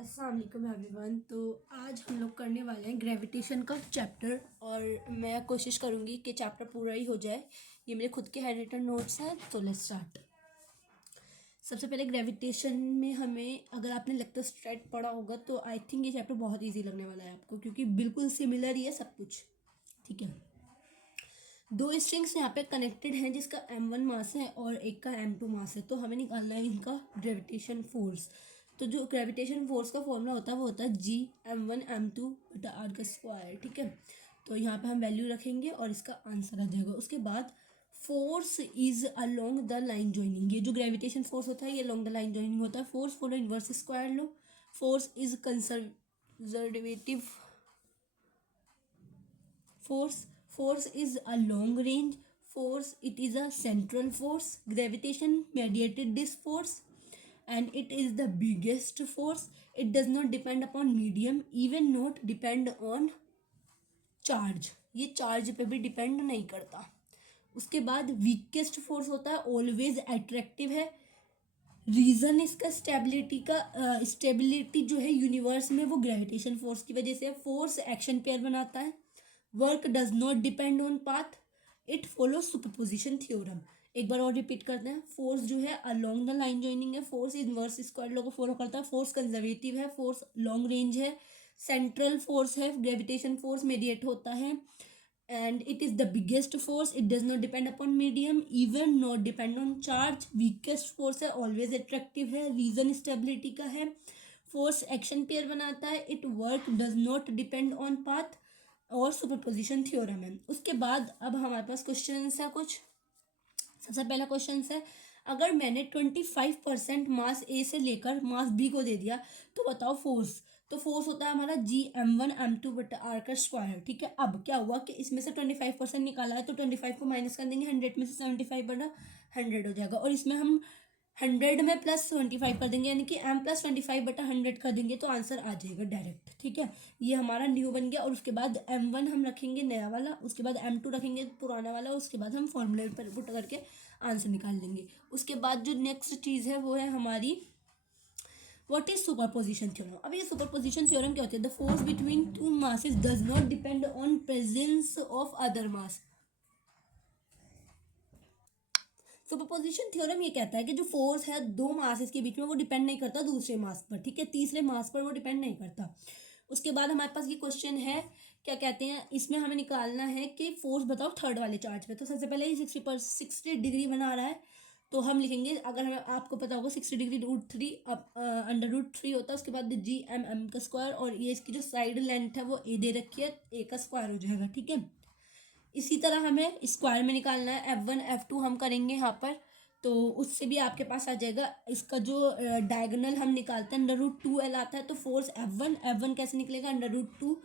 अस्सलाम वालेकुम एवरीवन। तो आज हम लोग करने वाले हैं ग्रेविटेशन का चैप्टर और मैं कोशिश करूँगी कि चैप्टर पूरा ही हो जाए। ये मेरे खुद के हैंड रिटन नोट्स हैं, तो लेट्स स्टार्ट। सबसे पहले ग्रेविटेशन में हमें, अगर आपने इलेक्ट्रोस्टैट पढ़ा होगा तो आई थिंक ये चैप्टर बहुत ईजी लगने वाला है आपको, क्योंकि बिल्कुल सिमिलर ही है सब कुछ। ठीक है, दो स्ट्रिंग्स यहाँ पे कनेक्टेड हैं जिसका m1 मास है और एक का m2 मास है, तो हमें निकालना है इनका ग्रेविटेशन फोर्स। तो जो ग्रेविटेशन फोर्स का फॉर्मूला होता है वो होता है G m1 m2/r²। ठीक है, तो यहाँ पे हम वैल्यू रखेंगे और इसका आंसर आ जाएगा। उसके बाद force is along the line joining. ये जो ग्रेविटेशन फोर्स होता है ये अलोंग द लाइन जॉइनिंग होता है। Force follow inverse square low. Force is conservative force is a long range force. It is a central force. Gravitation mediated this force and it is the biggest force. It does not depend upon medium, even not depend on charge. ये charge पे भी depend नहीं करता। उसके बाद weakest force होता है, always attractive है। रीजन इसका स्टेबिलिटी जो है यूनिवर्स में वो ग्रेविटेशन फोर्स की वजह से। फोर्स एक्शन पेयर बनाता है। Work does not depend on path, it follow superposition theorem. एक बार और रिपीट करते हैं। फोर्स जो है अलोंग द लाइन जॉइनिंग है, फोर्स इनवर्स स्क्वायर लॉ को फॉलो करता है, फोर्स कंजर्वेटिव है, फोर्स लॉन्ग रेंज है, सेंट्रल फोर्स है, ग्रेविटेशन फोर्स मेडिएट होता है, and it is the biggest force. It does not depend upon medium, even not depend on charge. Weakest force है, always attractive है, reason stability का है। Force action pair बनाता है, it work does not depend on path और superposition theorem है। उसके बाद अब हमारे पास क्वेश्चन है कुछ। सबसे पहला क्वेश्चन है, अगर मैंने 25% मास ए से लेकर मास बी को दे दिया तो बताओ फोर्स। तो फोर्स होता है हमारा G m1 m2/r²। ठीक है, अब क्या हुआ कि इसमें से 25% निकाला है तो 25 को माइनस कर देंगे, 100 में से 75/100 हो जाएगा, और इसमें हम 100 में +25 कर देंगे, यानी कि m+25/100 कर देंगे तो आंसर आ जाएगा डायरेक्ट। ठीक है, ये हमारा न्यू बन गया। और उसके बाद m1 हम रखेंगे नया वाला, उसके बाद m2 रखेंगे पुराना वाला, उसके बाद हम फॉर्मूले पर पुट करके आंसर निकाल लेंगे। उसके बाद जो नेक्स्ट चीज़ है वो है हमारी व्हाट इज सुपरपोजिशन थ्योरम। अब ये सुपरपोजिशन थ्योरम क्या होती है? The force between two masses does not depend on presence of other mass. Superposition theorem ये कहता है कि जो फोर्स है दो मासेस के बीच में वो डिपेंड नहीं करता दूसरे मास पर। ठीक है, तीसरे मास पर वो डिपेंड नहीं करता। उसके बाद हमारे पास ये क्वेश्चन है, क्या कहते हैं, इसमें हमें निकालना है कि फोर्स बताओ थर्ड वाले चार्ज पे। तो सबसे पहले ये 60 डिग्री बना रहा है, तो हम लिखेंगे, अगर हमें आपको पता होगा 60 डिग्री √3 अब √3 होता है। उसके बाद G m m², और ये इसकी जो साइड लेंथ है वो ए दे रखी है, ए का स्क्वायर हो जाएगा। ठीक है, इसी तरह हमें स्क्वायर में निकालना है। F1 F2 हम करेंगे यहाँ पर, तो उससे भी आपके पास आ जाएगा। इसका जो डायगोनल हम निकालते हैं √2L आता है, तो फोर्स F1 कैसे निकलेगा? √2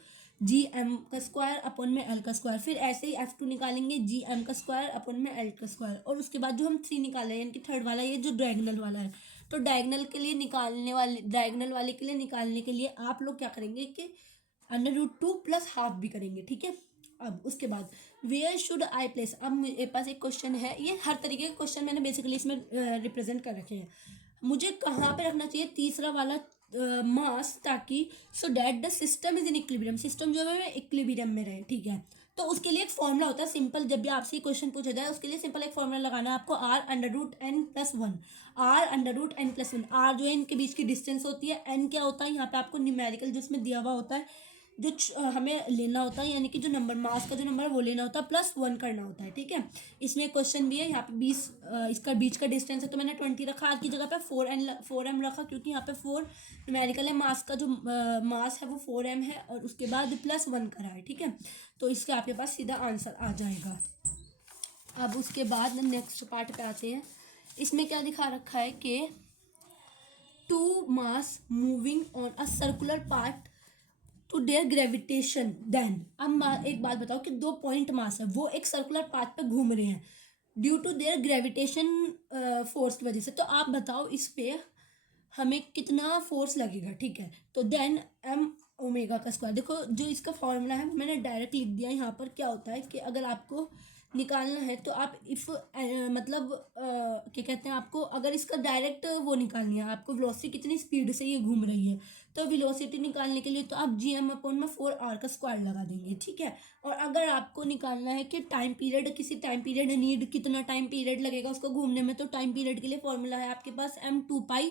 G m² अपॉन में L का स्क्वायर। फिर ऐसे ही F2 निकालेंगे G m² अपॉन में L का स्क्वायर। और उसके बाद जो हम 3 निकाल रहे हैं, यानी कि थर्ड वाला, ये जो डायगोनल वाला है, तो डायगोनल वाले के लिए निकालने के लिए आप लोग क्या करेंगे कि √2 प्लस हाफ भी करेंगे। ठीक है, अब उसके बाद वेयर शुड आई प्लेस। अब मेरे पास एक क्वेश्चन है, ये हर तरीके के क्वेश्चन मैंने बेसिकली इसमें रिप्रेजेंट कर रखे हैं। मुझे कहाँ पे रखना चाहिए तीसरा वाला मास, ताकि so that the system is in equilibrium, system जो है इक्विलिब्रियम में रहे। ठीक है, तो उसके लिए एक फॉर्मूला होता है सिंपल। जब भी आपसे क्वेश्चन पूछा जाए उसके लिए सिंपल एक फॉर्मूला लगाना है आपको, r√n+1। r√n+1, r जो है इनके बीच की डिस्टेंस होती है, n क्या होता है यहाँ पे आपको न्यूमेरिकल जो इसमें दिया हुआ होता है, जो हमें लेना होता है, यानी कि जो नंबर मास का जो नंबर है वो लेना होता है, +1 करना होता है। ठीक है, इसमें क्वेश्चन भी है, यहाँ पे 20 इसका बीच का डिस्टेंस है, तो मैंने 20 रखा। आर की जगह पे 4m रखा, क्योंकि यहाँ पे 4 न्यूमेरिकल है, मास का जो मास है वो 4m है, और उसके बाद +1 करा है। ठीक है, तो इसके आपके पास सीधा आंसर आ जाएगा। अब उसके बाद नेक्स्ट पार्ट पे आते हैं। इसमें क्या दिखा रखा है कि 2 mass moving on a circular path to there gravitation then. अब एक बात बताओ कि 2 पॉइंट मास है, वो एक सर्कुलर पाथ पे घूम रहे हैं due to there gravitation force की वजह से। तो आप बताओ इस पे हमें कितना फोर्स लगेगा। ठीक है, तो देन m ओमेगा का स्क्वायर। देखो जो इसका फॉर्मूला है मैंने डायरेक्ट लिख दिया यहाँ पर। क्या होता है कि अगर आपको निकालना है तो आप इफ़ मतलब क्या कहते हैं, आपको अगर इसका डायरेक्ट वो निकालनी है, आपको वेलोसिटी कितनी स्पीड से ये घूम रही है, तो वेलोसिटी निकालने के लिए तो आप GM/4 r का स्क्वायर लगा देंगे, ठीक है। और अगर आपको निकालना है कि टाइम पीरियड, किसी टाइम पीरियड नीड, कितना टाइम पीरियड लगेगा उसको घूमने में, तो टाइम पीरियड के लिए फॉर्मूला है आपके पास m2π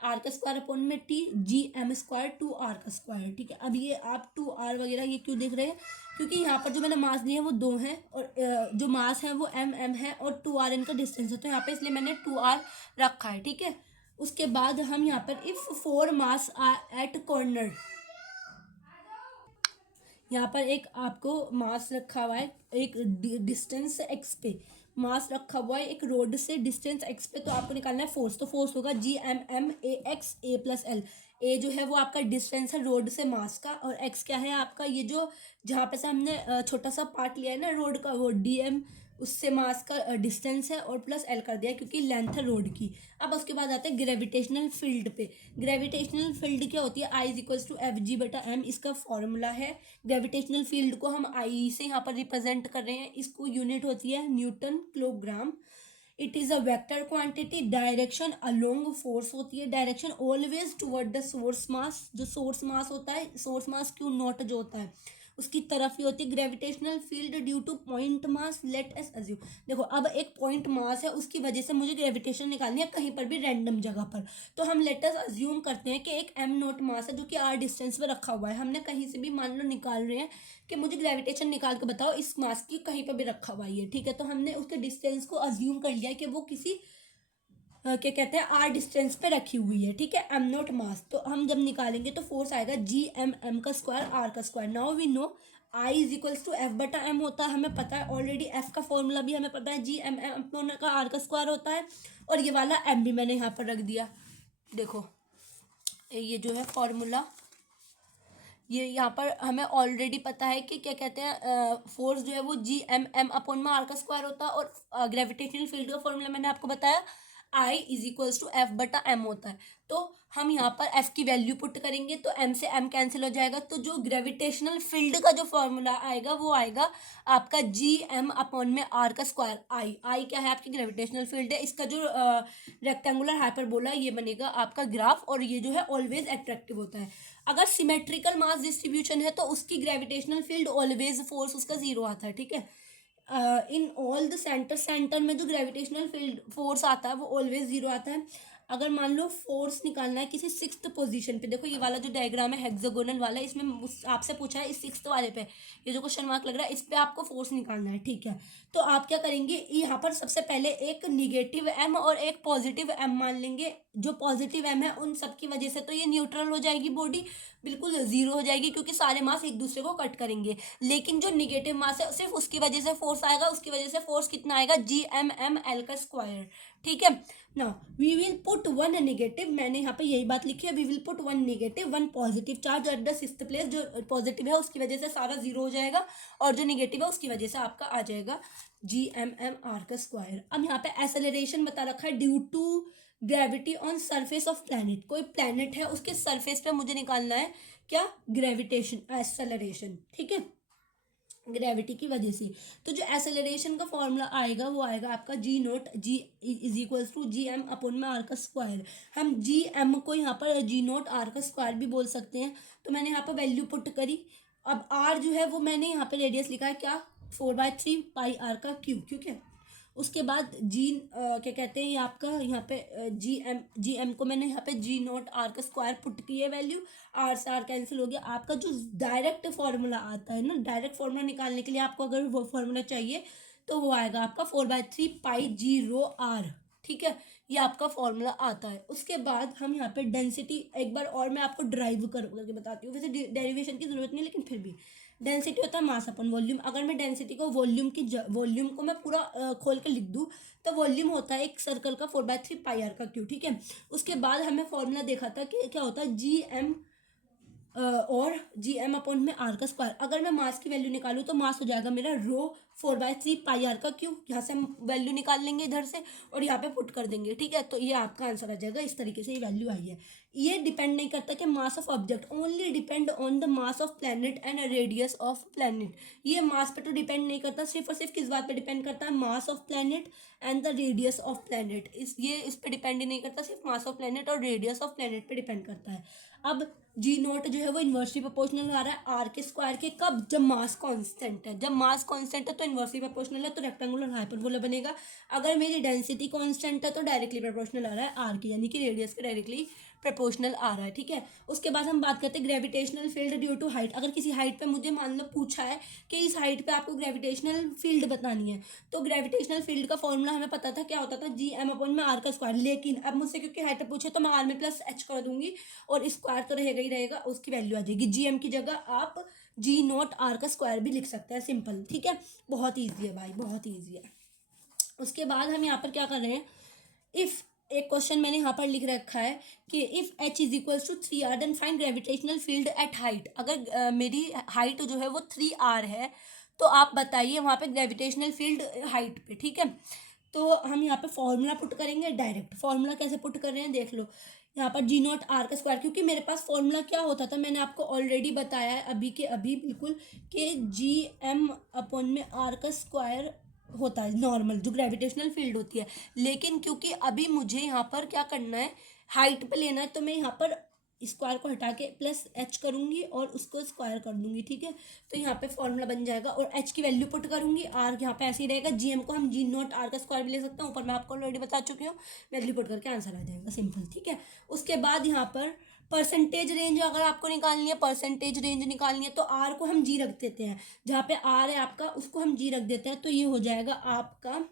r² /T/G m² 2r का स्क्वायर, ठीक है। अब ये आप 2r वगैरह ये क्यों देख रहे हैं, क्योंकि यहाँ पर जो मैंने मास दिए हैं वो 2 हैं, और जो मास है वो m है, और 2r इनका डिस्टेंस है, तो यहाँ पे इसलिए मैंने 2r रखा है, ठीक है। उसके बाद हम यहाँ पर if 4 mass are at corner, यहाँ पर एक आपको मास रखा हुआ है, एक डिस्टेंस एक्स पे मास रखा हुआ है एक रोड से डिस्टेंस एक्स पे, तो आपको निकालना है फोर्स, तो फोर्स होगा GMM/AX A जो है वो आपका डिस्टेंस है रोड से मास का, और एक्स क्या है आपका, ये जो जहाँ पे से हमने छोटा सा पार्ट लिया है ना रोड का, वो DM उससे मास का डिस्टेंस है, और प्लस L कर दिया क्योंकि लेंथ है रोड की। अब उसके बाद आते हैं ग्रेविटेशनल फील्ड पे। ग्रेविटेशनल फील्ड क्या होती है, I=FG/m इसका फॉर्मूला है। ग्रेविटेशनल फील्ड को हम आई से यहाँ पर रिप्रेजेंट कर रहे हैं, इसको यूनिट होती है newton kilogram. It is a vector quantity, direction along force होती है, direction always toward the source mass, जो सोर्स मास होता है, सोर्स मास क्यू नॉट जो होता है उसकी तरफ ही होती है। Gravitational field due two point mass, let us assume, देखो अब एक पॉइंट मास है उसकी वजह से मुझे ग्रेविटेशन निकालनी है कहीं पर भी रैंडम जगह पर, तो हम लेट अस अज्यूम करते हैं कि एक m0 मास है जो कि r डिस्टेंस पर रखा हुआ है, हमने कहीं से भी मान लो निकाल रहे हैं कि मुझे ग्रेविटेशन निकाल के बताओ इस मास की, कहीं पर भी रखा हुआ है, ठीक है। तो हमने उसके डिस्टेंस को अज्यूम कर लिया कि वो किसी क्या कहते हैं r डिस्टेंस पे रखी हुई है, ठीक है, m0 मास। तो हम जब निकालेंगे तो फोर्स आएगा GMM² r²। Now we know I=F/m होता है, हमें पता है ऑलरेडी, F का फॉर्मूला भी हमें पता है, GMM/r² होता है, और ये वाला m भी मैंने यहाँ पर रख दिया। देखो ये जो है फॉर्मूला, ये यहाँ पर हमें ऑलरेडी पता है कि क्या कहते हैं, फोर्स जो है वो GMM/r² होता है, और ग्रेविटेशनल फील्ड का फॉर्मूला मैंने आपको बताया I=F/m होता है। तो हम यहाँ पर F की वैल्यू पुट करेंगे तो m से m कैंसिल हो जाएगा, तो जो ग्रेविटेशनल फील्ड का जो फॉर्मूला आएगा वो आएगा आपका GM/r²। I क्या है आपकी ग्रेविटेशनल फील्ड है, इसका जो रेक्टेंगुलर हाइपरबोला ये बनेगा आपका ग्राफ, और ये जो है ऑलवेज एट्रैक्टिव होता है। अगर सिमेट्रिकल मास डिस्ट्रीब्यूशन है तो उसकी ग्रेविटेशनल फील्ड ऑलवेज फोर्स उसका 0 आता है, ठीक है। इन ऑल द सेंटर में जो ग्रेविटेशनल फील्ड फोर्स आता है वो ऑलवेज 0 आता है। अगर मान लो फोर्स निकालना है किसी 6th पोजीशन पे, देखो ये वाला जो डायग्राम है हेक्सागोनल वाला, इसमें आपसे पूछा है इस 6th वाले पे, ये जो क्वेश्चन मार्क लग रहा है इस पे आपको फोर्स निकालना है, ठीक है। तो आप क्या करेंगे, यहाँ पर सबसे पहले एक निगेटिव m और एक पॉजिटिव m मान लेंगे। जो पॉजिटिव m है उन सब की वजह से तो ये न्यूट्रल हो जाएगी, बॉडी बिल्कुल 0 हो जाएगी क्योंकि सारे मास एक दूसरे को कट करेंगे। लेकिन जो निगेटिव मास है सिर्फ उसकी वजह से फोर्स आएगा, उसकी वजह से फोर्स कितना आएगा, GMM/L², ठीक है। Now we will put one negative, मैंने यहाँ पे यही बात लिखी है, we will put one negative one positive charge at the 6th place. जो पॉजिटिव है उसकी वजह से सारा 0 हो जाएगा, और जो निगेटिव है उसकी वजह से आपका आ जाएगा GMM/r²। अब यहाँ पे एक्सेलरेशन बता रखा है due to gravity on surface of planet, कोई प्लैनेट है उसके सरफेस पे मुझे निकालना है क्या, ग्रेविटेशन एक्सेलरेशन, ठीक है, ग्रेविटी की वजह से। तो जो एक्सेलरेशन का फॉर्मूला आएगा वो आएगा आपका G0 हम GM को यहाँ पर G0 भी बोल सकते हैं, तो मैंने यहाँ पर वैल्यू पुट करी। अब R जो है वो मैंने यहाँ पे रेडियस लिखा है क्या, 4/3πr², ठीक है। उसके बाद क्या कहते हैं, ये आपका यहाँ पे GM को मैंने यहाँ पे G0 r² पुट की है वैल्यू, R से R कैंसिल हो गया। आपका जो डायरेक्ट फॉर्मूला आता है ना, डायरेक्ट फॉर्मूला निकालने के लिए आपको अगर वो फॉर्मूला चाहिए तो वो आएगा आपका 4/3πg ρr, ठीक है, ये आपका फॉर्मूला आता है। उसके बाद हम यहाँ पे डेंसिटी एक बार और मैं आपको ड्राइव करके बताती हूँ, वैसे डेरिवेशन की जरूरत नहीं लेकिन फिर भी। डेंसिटी होता है मास अपन वॉल्यूम, अगर मैं डेंसिटी को वॉल्यूम को मैं पूरा खोल के लिख दूँ तो वॉल्यूम होता है एक सर्कल का 4/3πr², ठीक है। उसके बाद हमें फॉर्मूला देखा था कि क्या होता है GM और GM/r²। अगर मैं मास की वैल्यू निकालूँ तो मास हो जाएगा मेरा 4/3 पाई आर का क्यूब। यहाँ से हम वैल्यू निकाल लेंगे इधर से और यहाँ पे पुट कर देंगे, ठीक है। तो ये आपका आंसर आ जाएगा। इस तरीके से ये वैल्यू आई है। ये डिपेंड नहीं करता कि mass of object, only depend on the mass of planet and radius of planet. ये मास पे तो डिपेंड नहीं करता, सिर्फ और सिर्फ किस बात पे डिपेंड करता है, mass of planet and the radius of planet. इस पे डिपेंड ही नहीं करता, सिर्फ मास ऑफ प्लैनेट और रेडियस ऑफ प्लैनेट पे डिपेंड करता है। अब जी नोट जो है वो इन्वर्सली प्रोपोर्शनल आ रहा है आर के स्क्वायर के, कब, जब मास कांस्टेंट है। जब मास कांस्टेंट है तो इन्वर्सली प्रोपोर्शनल है, तो रेक्टेंगुलर हाइपरबोला बनेगा। अगर मेरी डेंसिटी कांस्टेंट है तो डायरेक्टली प्रोपोर्शनल आ रहा है आर की, यानी कि रेडियस के डायरेक्टली प्रोपोर्शनल आ रहा है, ठीक है। उसके बाद हम बात करते हैं gravitational field due to height. अगर किसी हाइट पे मुझे मान लो पूछा है कि इस हाइट पे आपको ग्रेविटेशनल फील्ड बतानी है, तो ग्रेविटेशनल फील्ड का फॉर्मूला हमें पता था, क्या होता था, जी एम अपॉन में आर का स्क्वायर। लेकिन अब मुझसे क्योंकि हाइट पूछे तो मैं आर में प्लस एच कर दूंगी और स्क्वायर तो रहेगा ही रहेगा, उसकी वैल्यू आ जाएगी। जी एम की जगह आप जी नोट आर का स्क्वायर भी लिख सकते हैं, सिंपल, ठीक है। बहुत ईजी है भाई, बहुत ईजी है। उसके बाद हम यहाँ पर क्या कर रहे हैं, इफ एक क्वेश्चन मैंने यहाँ पर लिख रखा है कि if h is equals to 3r then find gravitational field at height. अगर मेरी हाइट जो है वो 3r है तो आप बताइए वहाँ पे ग्रेविटेशनल फील्ड हाइट पे, ठीक है। तो हम यहाँ पे फॉर्मूला पुट करेंगे, डायरेक्ट फॉर्मूला कैसे पुट कर रहे हैं देख लो। यहाँ पर जी नॉट आर का स्क्वायर, क्योंकि मेरे पास फॉर्मूला क्या होता था, मैंने आपको ऑलरेडी बताया है अभी के अभी बिल्कुल, कि जी एम अपॉन में आर का स्क्वायर होता है नॉर्मल, जो ग्रेविटेशनल फील्ड होती है। लेकिन क्योंकि अभी मुझे यहाँ पर क्या करना है, हाइट पे लेना है, तो मैं यहाँ पर स्क्वायर को हटा के प्लस एच करूँगी और उसको स्क्वायर कर दूंगी, ठीक है। तो यहाँ पे फॉर्मूला बन जाएगा और एच की वैल्यू पुट करूँगी, आर यहाँ पे ऐसे ही रहेगा। जी एम को हम जी नॉट आर का स्क्वायर भी ले सकते हैं, ऊपर मैं आपको ऑलरेडी बता चुकी हूँ, वैल्यू पुट करके आंसर आ जाएगा, सिंपल, ठीक है। उसके बाद यहाँ पर परसेंटेज रेंज अगर आपको निकालनी है, परसेंटेज रेंज निकालनी है, तो आर को हम जी रख देते हैं, जहाँ पे आर है आपका उसको हम जी रख देते हैं। तो ये हो जाएगा आपका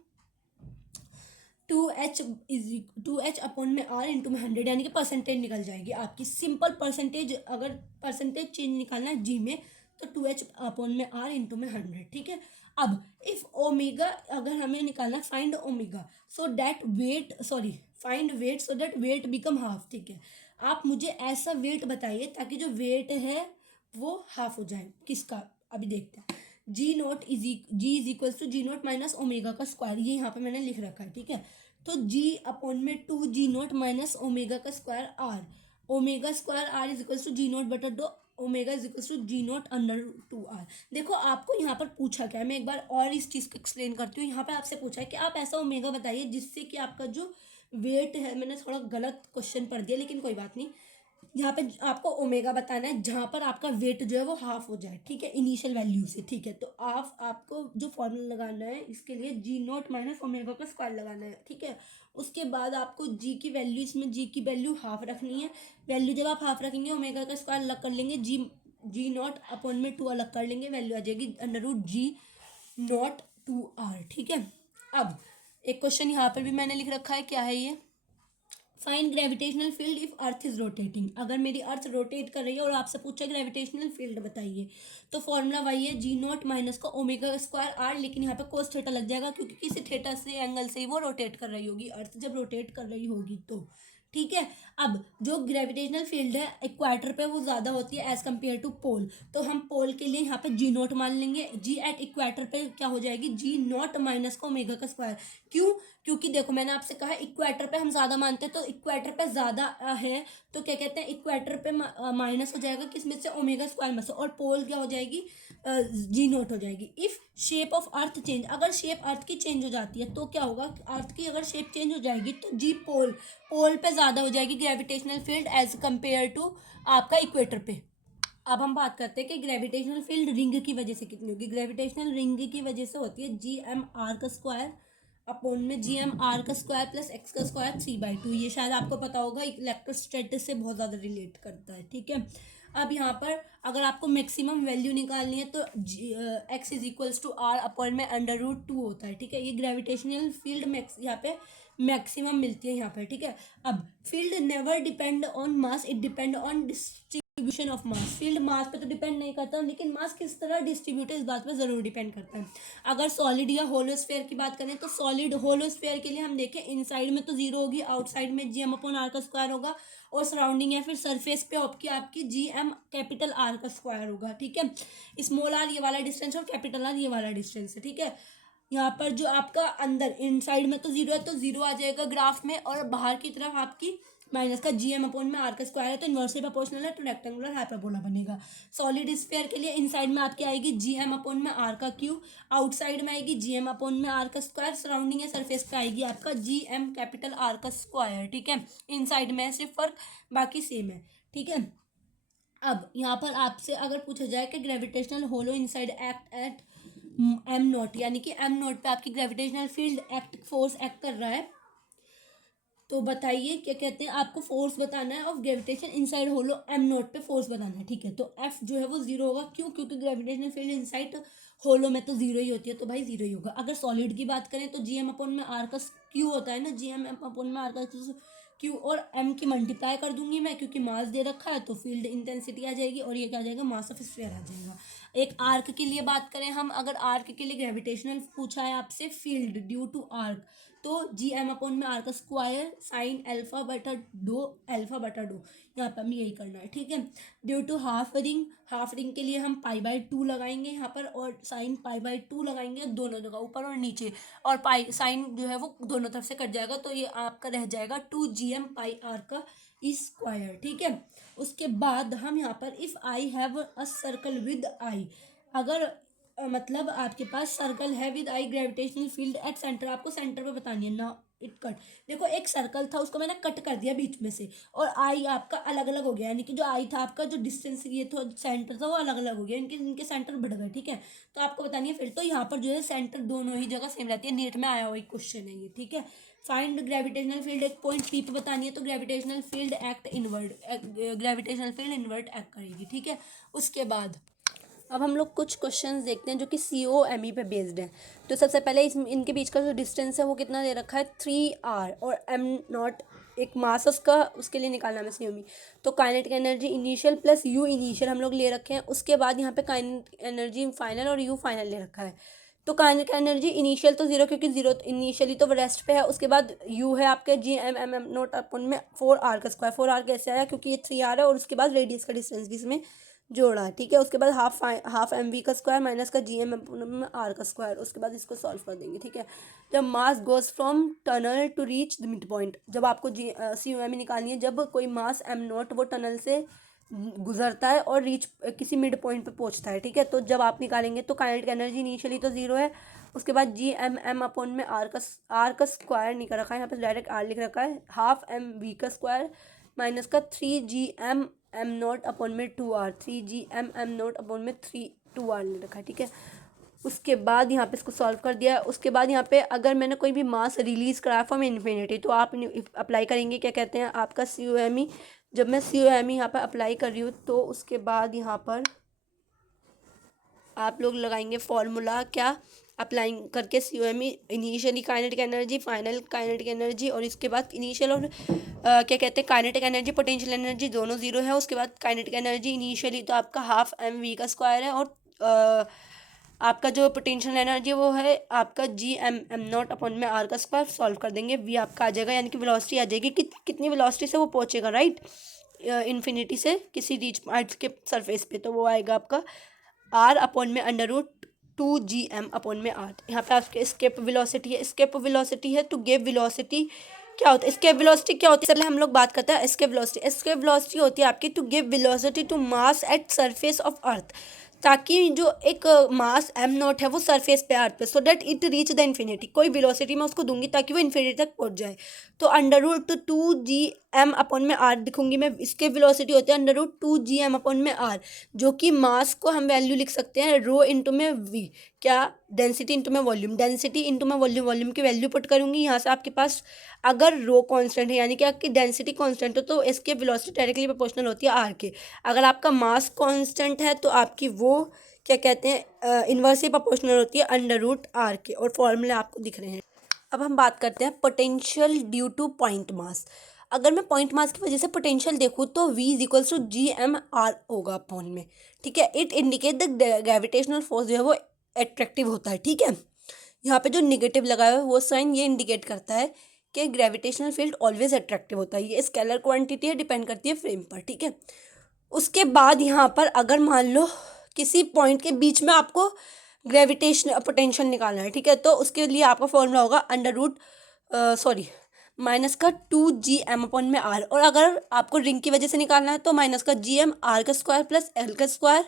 2h अपॉन में आर इंटू में 100, यानी कि परसेंटेज निकल जाएगी आपकी, सिंपल परसेंटेज। अगर परसेंटेज चेंज निकालना है जी में तो 2h अपॉन में आर इंटू में 100, ठीक है। अब इफ ओमेगा अगर हमें निकालना है, find omega so that weight, sorry find weight so that weight become half, ठीक है। आप मुझे ऐसा वेट बताइए ताकि जो वेट है वो हाफ हो जाए, किसका, अभी देखते हैं। G not g is equals to g note minus omega का स्क्वायर, ये यहाँ पे मैंने लिख रखा है, ठीक है। तो जी अपॉन में 2 जी नोट माइनस ओमेगा का square r, omega square are is equals to g naught बटा 2 omega is equals to g naught under 2 r. देखो आपको यहाँ पर पूछा क्या है, मैं एक बार और इस चीज़ को एक्सप्लेन करती हूँ। यहाँ पे आपसे पूछा है कि आप ऐसा ओमेगा बताइए जिससे कि आपका जो वेट है, मैंने थोड़ा गलत क्वेश्चन पढ़ दिया लेकिन कोई बात नहीं, यहाँ पे आपको ओमेगा बताना है जहाँ पर आपका वेट जो है वो हाफ हो जाए, ठीक है, इनिशियल वैल्यू से, ठीक है। तो आपको जो फॉर्मूला लगाना है इसके लिए जी नोट माइनस ओमेगा का स्क्वायर लगाना है, ठीक है। उसके बाद आपको जी की वैल्यू, इसमें जी की वैल्यू हाफ रखनी है। वैल्यू जब आप हाफ रखेंगे ओमेगा का स्क्वायर अलग कर लेंगे, जी नॉट अपॉन में 2 अलग कर लेंगे, वैल्यू आ जाएगी under root ji not 2r, ठीक है। अब एक क्वेश्चन यहाँ पर भी मैंने लिख रखा है, क्या है ये, find gravitational field if earth is rotating. अगर मेरी अर्थ रोटेट कर रही है और आपसे पूछा ग्रेविटेशनल फील्ड बताइए, तो फॉर्मूला वही है जी नॉट माइनस का ओमेगा स्क्वायर आर, लेकिन यहाँ पे कोस थीटा लग जाएगा क्योंकि किसी थीटा से एंगल से ही वो रोटेट कर रही होगी, अर्थ जब रोटेट कर रही होगी तो, ठीक है। अब जो ग्रेविटेशनल फील्ड है इक्वेटर पे वो ज़्यादा होती है एज कम्पेयर टू पोल, तो हम पोल के लिए यहाँ पे जी नॉट मान लेंगे। जी एट इक्वेटर पे क्या हो जाएगी, जी नॉट माइनस का ओमेगा का स्क्वायर। क्यों, क्योंकि देखो मैंने आपसे कहा इक्वेटर पे हम ज़्यादा मानते हैं, तो इक्वेटर पे ज़्यादा है तो क्या कहते हैं, इक्वेटर पे माइनस हो जाएगा किस में से, ओमेगा स्क्वायर में से, और पोल क्या हो जाएगी, जी नोट हो जाएगी। If shape of earth change, अगर शेप अर्थ की चेंज हो जाती है तो क्या होगा, अर्थ की अगर शेप चेंज हो जाएगी तो जी पोल पे ज़्यादा हो जाएगी gravitational field as compare to आपका इक्वेटर पे। अब हम बात करते हैं कि ग्रेविटेशनल फील्ड रिंग की वजह से कितनी होगी। ग्रेविटेशनल रिंग की वजह से होती है जी एम आर का स्क्वायर अपॉन में जी एम आर का स्क्वायर प्लस एक्स का स्क्वायर 3/2। ये शायद आपको पता होगा, इलेक्ट्रोस्टैटिक्स से बहुत ज़्यादा रिलेट करता है, ठीक है। अब यहाँ पर अगर आपको मैक्सिमम वैल्यू निकालनी है तो x is equals to r upon में अंडर रूट 2 होता है, ठीक है। ये ग्रेविटेशनल फील्ड मैक्स यहाँ पे मैक्सिमम मिलती है यहाँ पर, ठीक है। अब field never depend on mass, it depend on distribution of mass, field mass पे तो डिपेंड नहीं करता, लेकिन मास किस तरह डिस्ट्रीब्यूट है इस बात पे ज़रूर डिपेंड करता है। अगर सॉलिड या होलो स्फीयर की बात करें तो सॉलिड होलो स्फीयर के लिए हम देखें इनसाइड में तो जीरो होगी, आउटसाइड में जी एम अपॉन आर का स्क्वायर होगा, और सराउंडिंग या फिर सरफेस पे आपकी जी एम कैपिटल आर का स्क्वायर होगा। ठीक है, स्मॉल आर ये वाला डिस्टेंस और कैपिटल आर ये वाला डिस्टेंस है। ठीक है, यहाँ पर जो आपका अंदर इनसाइड में तो जीरो है तो जीरो आ जाएगा ग्राफ में, और बाहर की तरफ आपकी माइनस का जी एम अपॉन में आर का स्क्वायर है तो इन्वर्सली प्रोपोर्शनल है तो रेक्टेंगुलर हाइपरबोला बनेगा। सॉलिड स्फीयर के लिए इनसाइड में आपकी आएगी जी एम अपॉन में आर का क्यूब, आउटसाइड में आएगी जी एम अपॉन में आर का स्क्वायर, सराउंडिंग या सरफेस पे आएगी आपका जी एम कैपिटल आर का स्क्वायर। ठीक है, इनसाइड में सिर्फ फर्क, बाकी सेम है। ठीक है, अब यहाँ पर आपसे अगर पूछा जाए कि gravitational hollow inside act at m naught, यानी कि एम नोट पे आपकी ग्रेविटेशनल फील्ड फोर्स एक्ट कर रहा है, तो बताइए क्या कहते हैं, आपको फोर्स बताना है of gravitation inside hollow m naught पे फोर्स बताना है। ठीक है, तो एफ जो है वो जीरो होगा, क्यों? क्योंकि ग्रेविटेशनल फील्ड इनसाइड होलो में तो जीरो ही होती है, तो भाई जीरो ही होगा। अगर सॉलिड की बात करें तो जी एम अपॉन में आर का क्यू होता है ना, जी एम अपॉन में आर का क्यू, और एम की मल्टीप्लाई कर दूंगी मैं क्योंकि मास दे रखा है, तो फील्ड इंटेंसिटी आ जाएगी, और ये क्या आ जाएगा, मास ऑफ स्फीयर आ जाएगा। एक आर्क के लिए बात करें हम, अगर आर्क के लिए ग्रेविटेशनल पूछा है आपसे फील्ड ड्यू टू आर्क, तो जी एम अपॉन में आर का स्क्वायर साइन अल्फा बटा दो, यहाँ पर हमें यही करना है। ठीक है, ड्यू टू हाफ रिंग के लिए हम पाई बाई 2 लगाएंगे यहाँ पर, और साइन पाई बाई 2 लगाएंगे दोनों जगह, ऊपर और नीचे, और पाई साइन जो है वो दोनों तरफ से कट जाएगा, तो ये आपका रह जाएगा 2 GM पाई आर का स्क्वायर। ठीक है, उसके बाद हम यहाँ पर if I have a circle with I, अगर मतलब आपके पास सर्कल है with I gravitational field at centre, आपको सेंटर पे बतानी है ना, इट कट। देखो एक सर्कल था उसको मैंने कट कर दिया बीच में से, और आई आपका अलग अलग हो गया, यानी कि जो आई था आपका जो डिस्टेंस ये था सेंटर था वो अलग अलग हो गया, इनके सेंटर बढ़ गए। ठीक है, तो आपको बतानी है फिर, तो यहाँ पर जो है सेंटर दोनों ही जगह सेम रहती है, नीट में आया हुआ एक क्वेश्चन है ये। ठीक है, फाइंड ग्रेविटेशनल फील्ड, एक पॉइंट पी पे बतानी है, तो gravitational field act inward, gravitational field inward act करेगी। ठीक है, उसके बाद अब हम लोग कुछ क्वेश्चंस देखते हैं जो कि COME पे बेस्ड है। तो सबसे पहले इनके बीच का जो डिस्टेंस है वो कितना दे रखा है 3r, और m नॉट एक मास उसका, उसके लिए निकालना है COME। तो kinetic energy initial plus u initial हम लोग ले रखे हैं, उसके बाद यहाँ पे काइनेटिक एनर्जी फाइनल और u फाइनल ले रखा है। तो काइनेटिक एनर्जी इनिशियल तो जीरो, क्योंकि जीरो इनिशियली तो रेस्ट पे है, उसके बाद u है आपके GM नोट अपन में 4r का स्क्वायर, 4r कैसे आया, क्योंकि ये 3r है, और उसके बाद रेडियस का डिस्टेंस भी इसमें जोड़ा है। ठीक है, उसके बाद हाफ mv का स्क्वायर माइनस का GM आर का स्क्वायर, उसके बाद इसको सॉल्व कर देंगे। ठीक है, जब mass goes from tunnel to reach the mid point, जब आपको COME निकालनी है, जब कोई मास m नॉट वो टनल से गुजरता है और किसी मिड पॉइंट पे पहुंचता है। ठीक है, तो जब आप निकालेंगे तो काइनेटिक एनर्जी इनिशियली तो जीरो है, उसके बाद GM अपॉन में आर का स्क्वायर नहीं कर रखा है, यहाँ पे डायरेक्ट आर लिख रखा है, हाफ mv का स्क्वायर माइनस का 3GM m नोट अपॉन में 2r, 3GM m naught upon में 2r ले रखा है। ठीक है, उसके बाद यहाँ पे इसको सॉल्व कर दिया। उसके बाद यहाँ पे अगर मैंने कोई भी मास रिलीज कराया फ्रॉम इन्फिनिटी, तो आप अप्लाई करेंगे क्या कहते हैं आपका COME। जब मैं COME यहाँ पर अप्लाई कर रही हूँ, तो उसके बाद यहाँ पर आप लोग लगाएंगे फॉर्मूला, क्या अप्लाइंग करके COME, initially kinetic energy, final kinetic energy, और इसके बाद इनिशियल और क्या कहते हैं काइनेटिक एनर्जी पोटेंशियल एनर्जी दोनों जीरो है। उसके बाद काइनेटिक एनर्जी इनिशियली तो आपका हाफ mv का स्क्वायर है, और आपका जो पोटेंशियल एनर्जी वो है आपका GM नॉट अपॉन में आर का स्क्वायर, सॉल्व कर देंगे, v आपका आ जाएगा, यानी कि वेलोसिटी आ जाएगी कि कितनी वेलोसिटी से वो पहुंचेगा, राइट, इन्फिनिटी से किसी रीच अर्थ के सरफेस पे, तो वो आएगा आपका r अपॉन में √2GM अपॉन में r। यहाँ पे आपके स्केप वेलोसिटी है, स्केप वेलोसिटी है, तो गिव वेलोसिटी क्या होता है, स्केप वेलोसिटी क्या होती है, चलिए हम लोग बात करते हैं स्केप वेलोसिटी। स्केप वेलोसिटी होती है आपकी to give velocity to mass at surface of earth, ताकि जो एक मास m नॉट है वो सरफेस पे अर्थ पे, so that it reach the infinity, कोई वेलोसिटी मैं उसको दूंगी ताकि वो इन्फिनिटी तक पहुंच जाए। तो √2GM अपॉन में r दिखूंगी मैं, इसके वेलोसिटी होती है √2GM अपॉन में r, जो कि मास को हम वैल्यू लिख सकते हैं रो इंटू में v, क्या डेंसिटी इंटू में वॉल्यूम, डेंसिटी इंटू में वॉल्यूम, वॉल्यूम की वैल्यू पुट करूंगी यहाँ से। आपके पास अगर रो कांस्टेंट है यानी कि आपकी डेंसिटी कांस्टेंट हो, तो इसके वेलोसिटी डायरेक्टली प्रोपोर्शनल होती है r के। अगर आपका मास कांस्टेंट है तो आपकी वो क्या कहते हैं इन्वर्सली प्रोपोर्शनल होती है √r के, और फॉर्मूले आपको दिख रहे हैं। अब हम बात करते हैं potential due two point mass. अगर मैं पॉइंट मास की वजह से पोटेंशियल देखूँ तो v is equals to ji m r होगा अपॉन में, ठीक है। It indicate the gravitational force जो है वो अट्रैक्टिव होता है, ठीक है। यहाँ पे जो निगेटिव लगा है वो साइन ये इंडिकेट करता है कि ग्रेविटेशनल फील्ड ऑलवेज अट्रैक्टिव होता है। ये स्केलर क्वांटिटी है, डिपेंड करती है फ्रेम पर, ठीक है। उसके बाद यहाँ पर अगर मान लो किसी पॉइंट के बीच में आपको ग्रेविटेशन पोटेंशियल निकालना है, ठीक है, तो उसके लिए आपका फॉर्मूला होगा अंडर रूट माइनस का 2gm/r। और अगर आपको रिंग की वजह से निकालना है तो माइनस का gm r² प्लस l का स्क्वायर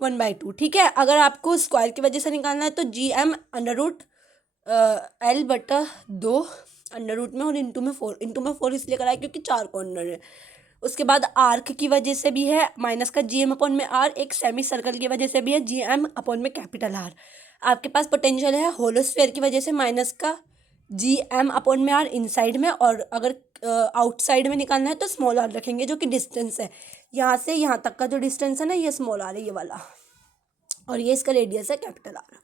1/2, ठीक है। अगर आपको स्क्वायर की वजह से निकालना है तो gm under root l/2 under root में और इंटू में 4 इसलिए कराया क्योंकि 4 कॉर्नर है। उसके बाद आर्क की वजह से भी है माइनस का gm/r, एक सेमी सर्कल की वजह से भी है gm/R। आपके पास पोटेंशियल है होलोस्फेयर की वजह से माइनस का gm/r इनसाइड में, और अगर आउटसाइड में निकालना है तो स्मॉल आर रखेंगे जो कि डिस्टेंस है। यहाँ से यहाँ तक का जो डिस्टेंस है ना, ये स्मॉल आर है ये वाला, और ये इसका रेडियस है कैपिटल आर।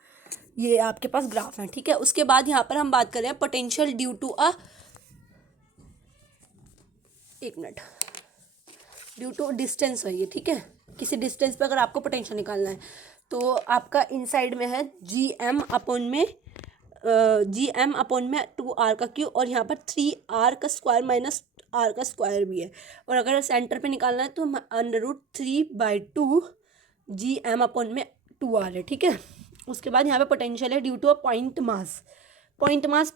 ये आपके पास ग्राफ है, ठीक है। उसके बाद यहाँ पर हम बात कर रहे हैं potential due to due to distance है ये, ठीक है। किसी डिस्टेंस पे अगर आपको पोटेंशियल निकालना है तो आपका इनसाइड में है gm/में 2r3 और यहाँ पर 3r² माइनस r का स्क्वायर भी है। और अगर सेंटर पे निकालना है तो अंडर रूट 3/2 gm/में 2r है, ठीक है। उसके बाद यहाँ पे पोटेंशियल है due two point mass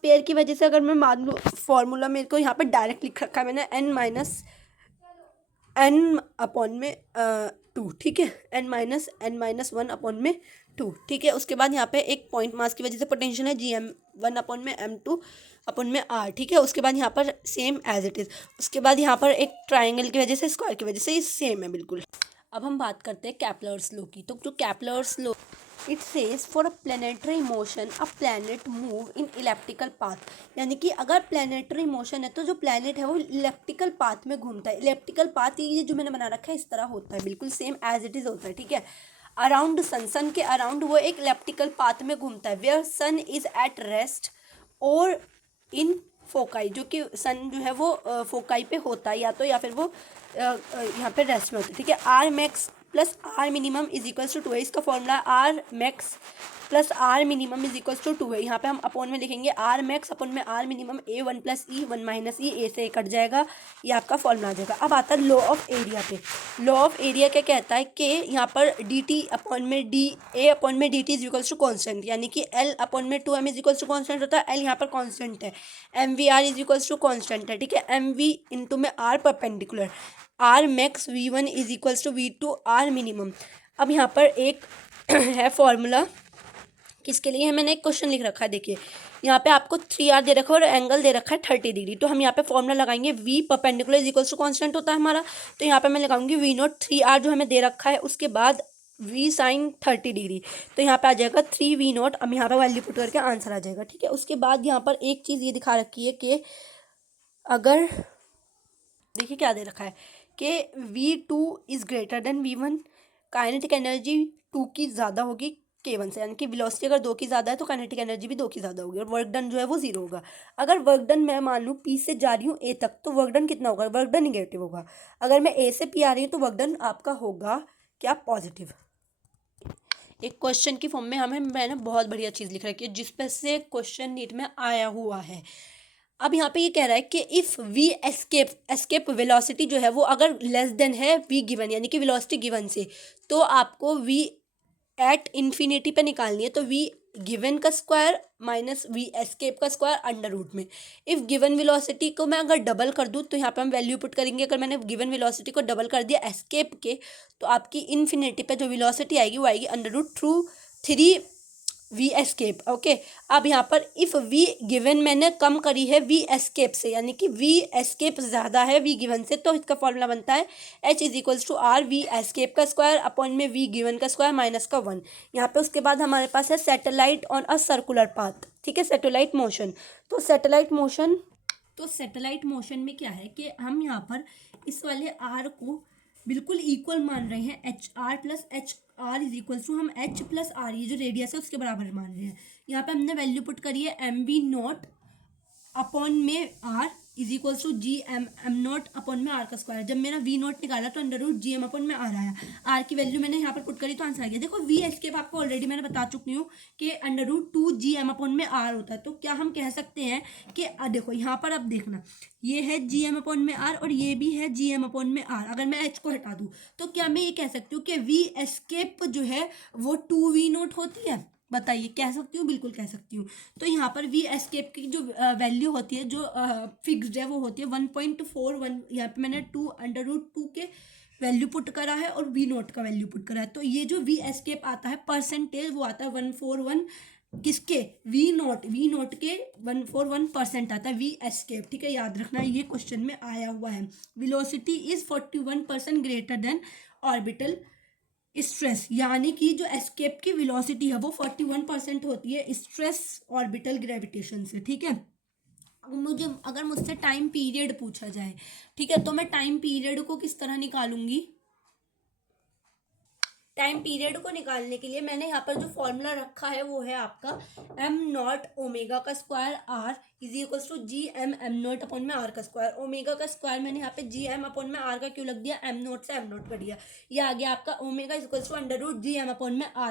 pair की वजह से। अगर मैं मान लूँ फॉर्मूला मेरे को यहाँ पे डायरेक्ट लिख रखा है मैंने n-2, ठीक है, n-1/2, ठीक है। उसके बाद यहाँ पे एक पॉइंट मास की वजह से पोटेंशियल है gm1/m2/r, ठीक है। उसके बाद यहाँ पर सेम एज इट इज़। उसके बाद यहाँ पर एक ट्राइंगल की वजह से, स्क्वायर की वजह से ये सेम है बिल्कुल। अब हम बात करते हैं कैपलर्स लॉ की। तो जो Kepler's law it says for a planetary motion a planet move in elliptical path, यानी कि अगर प्लैनेटरी मोशन है तो जो प्लैनेट है वो इलेप्टिकल पाथ में घूमता है। इलेप्टिकल पाथ ये जो मैंने बना रखा है इस तरह होता है, बिल्कुल सेम एज इट इज़ होता है, ठीक है। अराउंड सन के अराउंड वो एक इलेप्टिकल पाथ में घूमता है, where sun is at rest और इन फोकाई, जो कि सन जो है वो फोकाई पे होता है या फिर वो यहाँ पे रेस्ट में होता है, ठीक है। R max plus R minimum is equals to 2 है। इसका formula R max plus R minimum is equals to 2 है। यहाँ पे हम अपॉन में लिखेंगे आर मैक्स अपॉन में R minimum A1 plus E1 minus E, A से कट जाएगा, ये आपका फॉर्मूला आ जाएगा। अब आता है लॉ ऑफ एरिया पे। लॉ ऑफ एरिया क्या कहता है कि यहाँ पर dt अपॉन में डी ए अपॉन में dt is equals to constant, यानी कि L अपॉन में 2m is equals to constant होता है। L यहाँ पर कॉन्स्टेंट है, MVR is equals to constant है, ठीक है। MV इंटू में R perpendicular, R max V1 is equals to V2 R minimum. अब यहाँ पर एक है फॉर्मूला किसके लिए है, मैंने एक क्वेश्चन लिख रखा है, देखिए यहाँ पे आपको 3r दे रखा है और एंगल दे रखा है 30 डिग्री। तो हम यहाँ पे फॉर्मूला लगाएंगे V perpendicular is equals to constant होता है हमारा, तो यहाँ पे मैं लगाऊंगी V0 3r जो हमें दे रखा है, उसके बाद V साइन 30 डिग्री, तो यहाँ पे आ जाएगा 3V0। अब यहाँ पे वैल्यू पुट करके आंसर आ जाएगा, ठीक है। उसके बाद यहाँ पर एक चीज़ ये दिखा रखी है कि अगर देखिए क्या दे रखा है कि V2 is greater than V1, kinetic energy 2 की ज़्यादा होगी K1 से, यानी कि वेलोसिटी अगर 2 की ज़्यादा है तो काइनेटिक एनर्जी भी 2 की ज़्यादा होगी, और वर्क डन जो है वो 0 होगा। अगर वर्क डन मैं मान लूँ P से जा रही हूँ A तक तो वर्क डन कितना होगा, वर्क डन निगेटिव होगा। अगर मैं A से P आ रही हूँ तो वर्क डन आपका होगा क्या, पॉजिटिव। एक क्वेश्चन की फॉर्म में मैंने बहुत बढ़िया चीज़ लिख रखी है जिस पर से क्वेश्चन नीट में आया हुआ है। अब यहाँ पे ये कह रहा है कि इफ़ वी एस्केप वेलोसिटी जो है वो अगर लेस देन है वी गिवन, यानी कि वेलोसिटी गिवन से, तो आपको वी एट इन्फिनिटी पे निकालनी है। तो वी गिवन का स्क्वायर माइनस वी एस्केप का स्क्वायर अंडर रूट में। इफ़ गिवन वेलोसिटी को मैं अगर डबल कर दूँ तो यहाँ पे हम वैल्यू पुट करेंगे। अगर मैंने गिवन वेलोसिटी को डबल कर दिया एस्केप के, तो आपकी इन्फिनिटी पे जो वेलोसिटी आएगी वो आएगी under root through 3 V escape, okay. अब यहाँ पर इफ़ वी गिवन मैंने कम करी है वी एस्केप से, यानी कि वी एस्केप ज़्यादा है वी गिवन से, तो इसका फॉर्मूला बनता है H is equals to R V escape का स्क्वायर अपॉन में वी गिवन का स्क्वायर माइनस का 1। यहाँ पे उसके बाद हमारे पास है satellite on a circular path, ठीक है, सैटेलाइट मोशन। तो सैटेलाइट मोशन में क्या है कि हम यहाँ पर इस वाले आर को बिल्कुल इक्वल मान रहे हैं, H R plus H R is equal to हम एच प्लस आर, ये जो रेडियस है उसके बराबर मान रहे हैं। यहाँ पे हमने वैल्यू पुट करी है MV0 अपॉन में R is equals to ji M M not upon में आर का स्क्वायर। जब मैंने वी नॉट निकाला तो under root G M upon में आर आया, आर की वैल्यू मैंने यहाँ पर पुट करी तो आंसर आ गया। देखो वी एस्केप आपको ऑलरेडी मैंने बता चुकी हूँ कि अंडर रूट टू जी एम अपॉन में आर होता है। तो क्या हम कह सकते हैं कि देखो यहाँ पर अब देखना, ये है जी एम अपॉन में आर और ये भी है जी एम अपॉन में आर। अगर मैं एच को हटा दूँ तो क्या मैं ये कह सकती हूँ कि वी एस्केप जो है वो टू वी नॉट होती है? बताइए, कह सकती हूँ? बिल्कुल कह सकती हूँ। तो यहाँ पर वी एस्केप की जो वैल्यू होती है, जो फिक्स्ड है, वो होती है 1.41। यहाँ पे मैंने टू अंडर रूट टू के वैल्यू पुट करा है और वी नोट का वैल्यू पुट करा है। तो ये जो वी एस्केप आता है परसेंटेज, वो आता है 141 किसके? वी नोट के 141% आता है वी एस्केप। ठीक है, याद रखना, ये क्वेश्चन में आया हुआ है। Velocity is 41% greater than orbital stress, यानी कि जो एस्केप की वेलोसिटी है वो 41% होती है स्ट्रेस ऑर्बिटल ग्रेविटेशन से। ठीक है, अगर मुझसे टाइम पीरियड पूछा जाए, ठीक है, तो मैं टाइम पीरियड को किस तरह निकालूंगी? टाइम पीरियड को निकालने के लिए मैंने यहाँ पर जो फॉर्मूला रखा है वो है आपका एम नॉट ओमेगा का square are is equals to ji M M not upon में आर का स्क्वायर। ओमेगा का स्क्वायर मैंने यहाँ पे जी एम अपॉन में आर का क्यों लग दिया? एम नॉट से एम नॉट कर दिया। ये आ गया आपका omega is equals to under root G M upon में आर।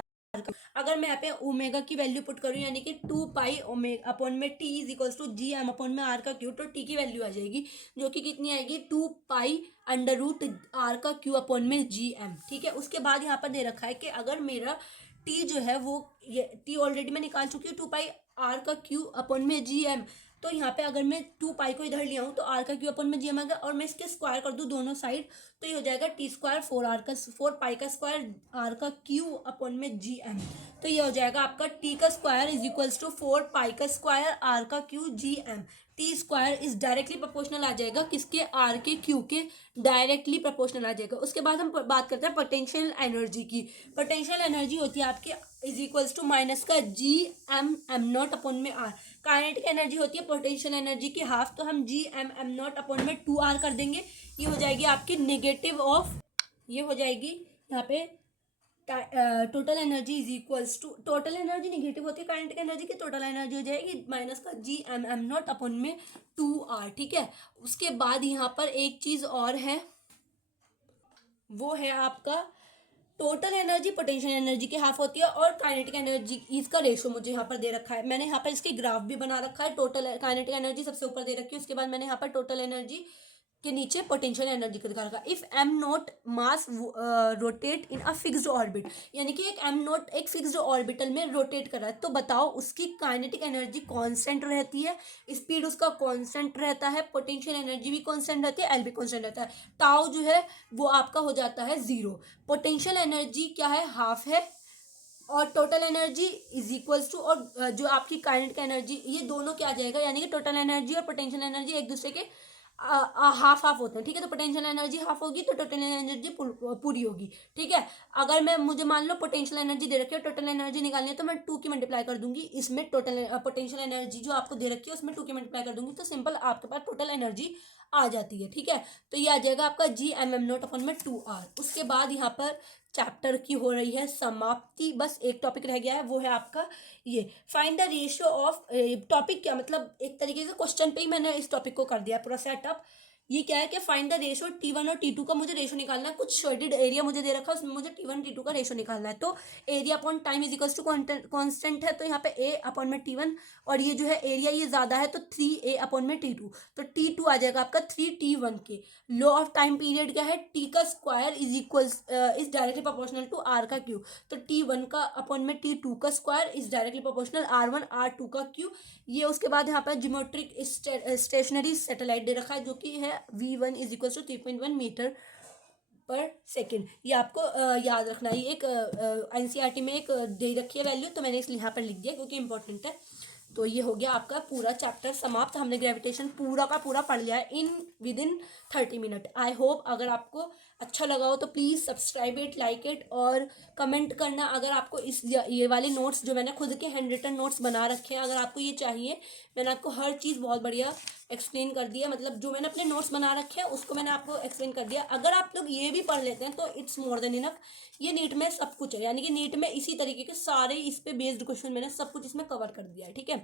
अगर मैं यहाँ पे ओमेगा की वैल्यू पुट करूँ, यानी कि 2 पाई ओमेगा अपॉन में T is equals to ji M upon में आर का क्यू, तो टी की वैल्यू आ जाएगी जो कि कितनी आएगी? 2 पाई अंडर रूट आर का क्यू अपॉन में जी एम। ठीक है, उसके बाद यहाँ पर दे रखा है कि अगर मेरा टी जो है वो, ये टी ऑलरेडी मैं निकाल चुकी हूँ, 2 पाई आर का क्यू अपॉन में जी एम। तो यहाँ पे अगर मैं 2 पाई को इधर लिया हूँ तो आर का क्यू अपन में जी एम आ गया, और मैं इसके स्क्वायर कर दूँ दोनों साइड, तो ये हो जाएगा टी स्क्वायर 4 पाई का स्क्वायर आर का क्यू अपन में जी एम। तो ये हो जाएगा आपका टी का square is equals to 4 pi का स्क्वायर आर का cube G M. T square is directly proportional आ जाएगा किसके? आर के क्यू के डायरेक्टली प्रोपोर्शनल आ जाएगा। उसके बाद हम बात करते हैं पोटेंशियल एनर्जी की। पोटेंशियल एनर्जी होती है आपकी इज इक्वल्स टू माइनस का G M M not upon में आर। काइनेटिक एनर्जी होती है पोटेंशियल एनर्जी की हाफ, तो हम G M M not upon में 2 आर कर देंगे। ये हो जाएगी आपकी नेगेटिव ऑफ, ये हो जाएगी यहाँ पे total energy is equals to, total energy negative होती है काइनेटिक एनर्जी की, टोटल एनर्जी हो जाएगी माइनस का G M M not upon में 2 आर। ठीक है, उसके बाद यहाँ पर एक चीज और है, वो है आपका टोटल एनर्जी पोटेंशियल एनर्जी की हाफ होती है और काइनेटिक एनर्जी, इसका रेशो मुझे यहाँ पर दे रखा है। मैंने यहाँ पर इसकी ग्राफ भी बना रखा है। टोटल काइनेटिक एनर्जी सबसे ऊपर दे रखी है, उसके बाद मैंने यहाँ पर टोटल एनर्जी के नीचे पोटेंशियल एनर्जी का दिखा रखा। If am not mass rotate in a fixed orbit, यानी कि एक एम नॉट एक फिक्स्ड ऑर्बिटल में रोटेट कर रहा है, तो बताओ उसकी काइनेटिक एनर्जी कांस्टेंट रहती है, स्पीड उसका कांस्टेंट रहता है, पोटेंशियल एनर्जी भी कांस्टेंट रहती है, एल भी कांस्टेंट रहता है, टाउ जो है वो आपका हो जाता है 0। पोटेंशियल एनर्जी क्या है? हाफ है, और total energy is equals to, और जो आपकी काइनेटिक एनर्जी, ये दोनों क्या आ जाएगा? यानी कि टोटल एनर्जी और पोटेंशियल एनर्जी एक दूसरे के हाफ हाफ होते हैं। ठीक है, तो पोटेंशियल एनर्जी हाफ होगी तो टोटल एनर्जी पूरी होगी। ठीक है, अगर मैं, मुझे मान लो पोटेंशियल एनर्जी दे रखी है, टोटल एनर्जी निकालनी है, तो मैं 2 की मल्टीप्लाई कर दूंगी इसमें, टोटल पोटेंशियल एनर्जी जो आपको दे रखी है उसमें 2 की मल्टीप्लाई कर दूंगी, तो सिंपल आपके पास टोटल एनर्जी आ जाती है। ठीक है, तो ये आ जाएगा आपका जी एम एम नॉट अपन में 2 आर। उसके बाद यहाँ पर चैप्टर की हो रही है समाप्ति, बस एक टॉपिक रह गया है, वो है आपका ये find the ratio of, topic क्या मतलब, एक तरीके से क्वेश्चन पे ही मैंने इस टॉपिक को कर दिया पूरा सेटअप। ये क्या है कि फाइंड द रेशियो T1 और T2 का मुझे रेशियो निकालना है। कुछ शेडेड एरिया मुझे दे रखा है, उसमें मुझे T1 T2 का रेशियो निकालना है। तो area upon time is equals to constant है, तो यहाँ पे A अपॉन में T1, और ये जो है एरिया ये ज्यादा है तो 3A अपॉन में T2, तो T2 आ जाएगा आपका 3T1 के। लॉ ऑफ टाइम पीरियड क्या है? T का square is equals is directly proportional to R का क्यू, तो T1 का अपॉन में T2 का square is directly proportional R1 R2 का क्यू। ये उसके बाद यहाँ पर ज्योमेट्रिक स्टेशनरी सैटेलाइट दे रखा है जो कि है V1 is equal to 3.1 metre पर सेकेंड। ये आपको याद रखना है, ये एक एनसीईआरटी में एक दे रखी है वैल्यू, तो मैंने इसलिए यहाँ पर लिख दिया क्योंकि इंपॉर्टेंट है। तो ये हो गया आपका पूरा चैप्टर समाप्त। हमने ग्रेविटेशन पूरा का पूरा पढ़ लिया है with in 30 minute. I hope अगर आपको अच्छा लगा हो तो please subscribe it, like it, और कमेंट करना अगर आपको इस ये वाले नोट्स जो मैंने खुद के हैंड रिटन नोट्स बना रखे हैं, अगर आपको ये चाहिए। मैंने आपको हर चीज़ बहुत बढ़िया एक्सप्लेन कर दिया, मतलब जो मैंने अपने नोट्स बना रखे हैं उसको मैंने आपको एक्सप्लेन कर दिया। अगर आप लोग ये भी पढ़ लेते हैं तो इट्स मोर देन इनफ। ये नीट में सब कुछ है, यानी कि नीट में इसी तरीके के सारे इस पे बेस्ड क्वेश्चन मैंने सब कुछ इसमें कवर कर दिया है। ठीक है,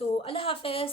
तो अल्लाह हाफिज़।